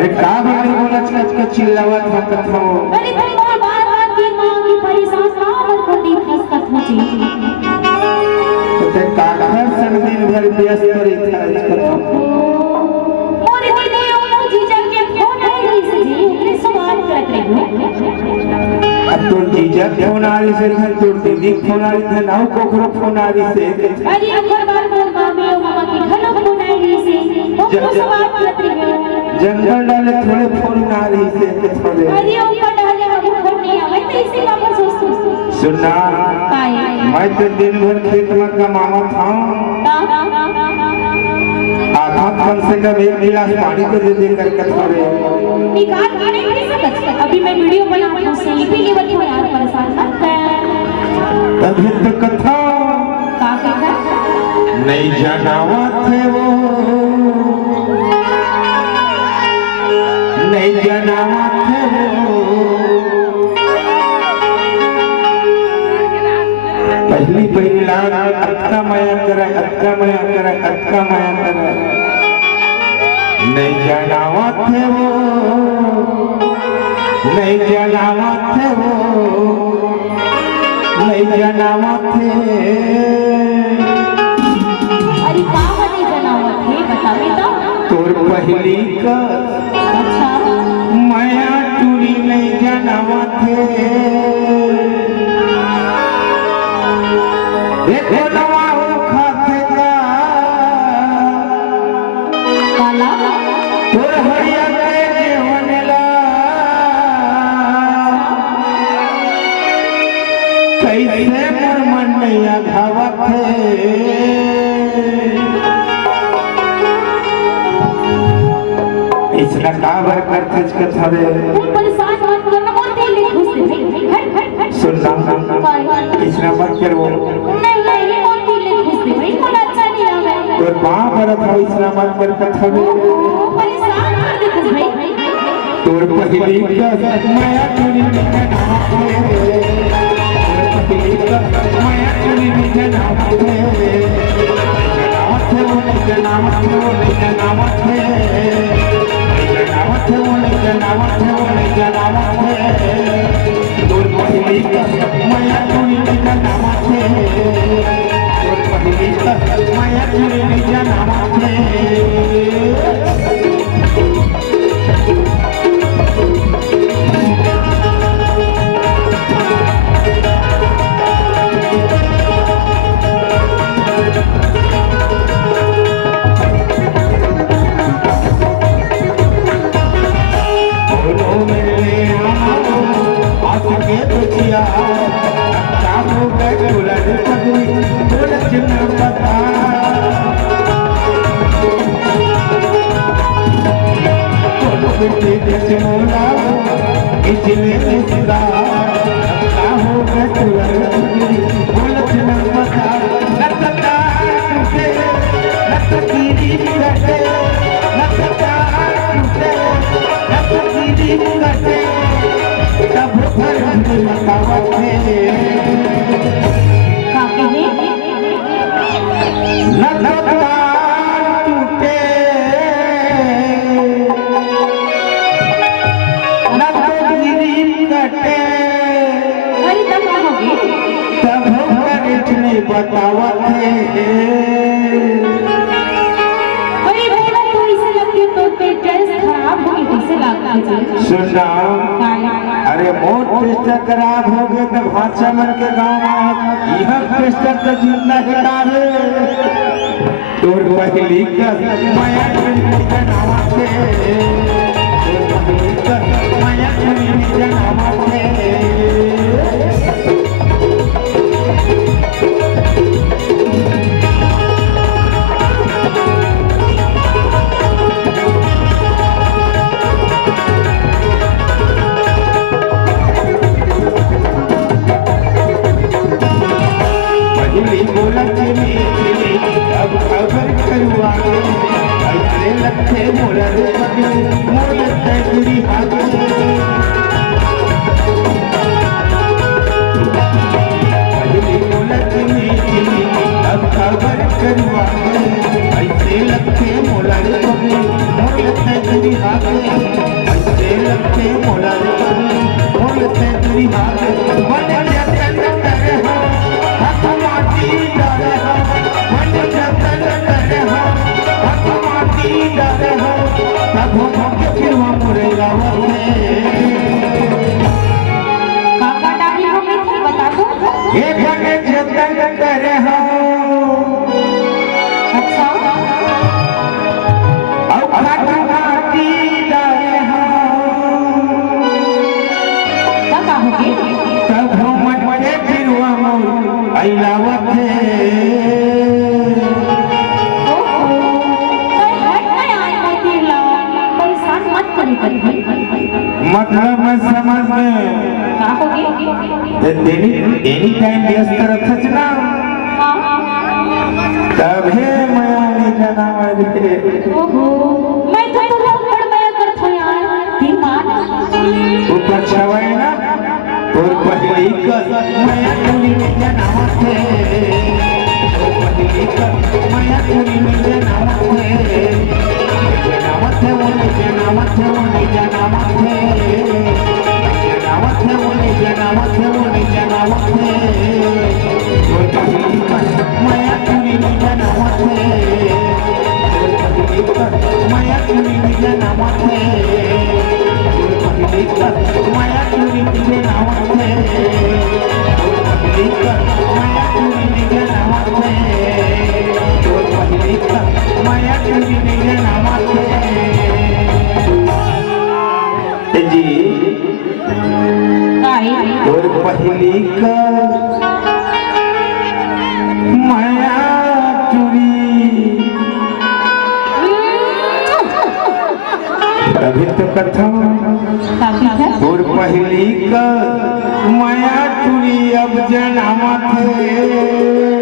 अरे का भाई बोला चल चिल्लावत हकत हो। अरे भाई बार-बार की मां की परेशान सावर को दी फसकत हो जी। ते काका सन दिन भर व्यस्त रही था इसको। मोरे दीदी ओ जीजा के फोन आई से जी हमने सवाल करत रही हो। अब तो जीजा फोन आ रही से तो दीदी फोन आ रही थे नाउ कोकरो फोन आ रही से। अरे अगर बार मोर मामी और मामा की घर फोन आई से हमने सवाल करत रही हो। जंगल डाले थोड़े फोन आ रही से थोड़े। अरे ऊपर डाले हम फोन नहीं आवे तो इसी बात सोचते सुनना मैं तो दिन भर खेत में कमावा था। आधा कम से कम एक गिलास पानी तो दे दे करके थोड़े निकाल के नहीं दे सकते। अभी मैं वीडियो बना रही हूं सेल्फी ले बच्चों यार परेशान मत कर। तभी तो कथा का कहता नहीं जनावा थे वो नहीं जनावा थे वो पहली लाल अक्का माया करे अक्का माया करे अक्का माया करे नहीं जनावा थे वो नहीं जनावा थे वो नहीं जनावा थे। अरे बाबा नहीं जनावा थे बता बेटा तोर पहली का अच्छा माया टूरी नहीं जनावा थे। देखो नवा हो खाते का काला तोर हरिया के जीवनला कैसे मोर मन नैया धावत है। इसना काबर करते के थोड़े परेशान मत करना और दिल में घुस दे हट सुनना इसना मत करो नहीं नहीं और दिल में घुस दे भाई मुझे अच्छा नहीं लगा। तो बाप रथ हो इसना मत करते थोड़े परेशान कर दे कुछ भाई तोर पहली का माया टूरी नहीं जनावा थे माया टूरी नहीं जनावा थे जनावा थे वो नहीं जनावा थे जनावा थे वो नहीं जनावा थे वो नहीं जनावा थे तोर पहली का माया टूरी नहीं जनावा थे तोर पहली का माया टूरी नहीं जनावा थे। सुनना अरे मोट टेस्टर खराब हो गए तो भाषा मन के गाँव में यह टेस्टर तो जिंदा हिटावे तोर पहली का माया टूरी जनावा थे तोर पहली का माया टूरी जनावा थे। अब खबर करवा के लखे मोर मोर बिहार मन जतन करे हो हाथ माटी डाले हो मन जतन करे हो हाथ माटी डाले हो तब हम के फिर मोरे गावते काका डाली हो गई थी बता दो हे मन जतन करे हो अच्छा अब हाथ माटी डाले हो क्या कहोगे तब हम के फिर मोर आइलावते मतलब मैं समझ में एनी टाइम व्यस्त रहत ना तबे मैं आने जाना है ओहो मैं तो बहुत बड़ मैं करत हूं यार धीमान ऊपर छवाए ना और पहली का मैं तुनी में जाना है तो पहली का मैं तुनी में जाना है जनावत है वो जनावत है वो जनावत है जनावत है वो जनावत है वो जनावत है वो पहली का मैं तुनी में जनावत है वो पहली का मैं तुनी में जनावत है वो पहली का मैं तुनी में जनावत है वो पहली का मैं तुनी में जनावत है वो पहली का मैं तुनी में जनावत है जी और पहली का माया चुरी अभी तो कथम और पहली का माया चुरी अब जनामत है